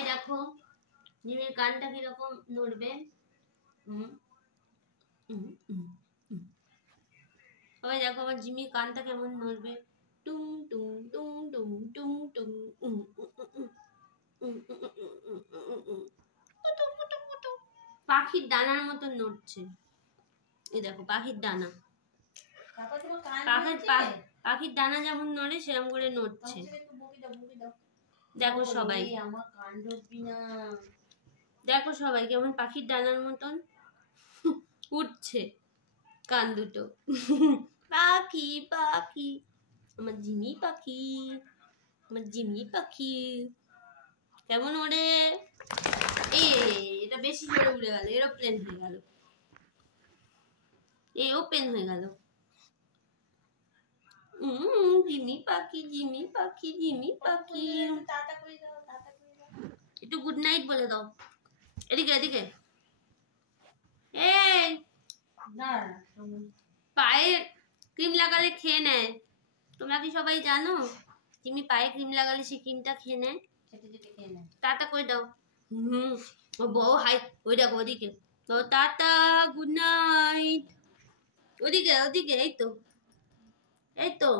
সবাই দেখো জিমির কানটা কিরকম নড়বে। সবাই দেখো আমার জিমির কানটা কেমন নড়বে। টুং টুং টুং টুং টুং টুং পাখির ডানার মতন নড়ছে। এই দেখো পাখির ডানা, পাখির ডানা যেমন নড়ে সেরকম করে নড়ছে। দেখো সবাই, দেখো সবাই কেমন পাখির ডানার মতন উঠছে কান দুটো। পাখি পাখি, আমার জিমি পাখি, আমার জিমি পাখি কেমন ওড়ে। এটা বেশি জোরে উড়ে গেল, এরোপ্লেন হয়ে গেল, এরোপ্লেন হয়ে গেল। জিমি পাখি, জিমি পাখি, জিমি পাখি। একটু গুড নাইট বলে দাও। এদিকে এদিকে। এই পায়ে ক্রিম লাগালে খেয়ে নেয়, তোমরা কি সবাই জানো? জিমি পায়ে ক্রিম লাগালে সে ক্রিমটা খেয়ে নেয়। টাটা করে দাও। ও বউ হাই, ওই দেখো ওদিকে। তো টাটা, গুড নাইট। ওদিকে ওদিকে, এই তো এই তো।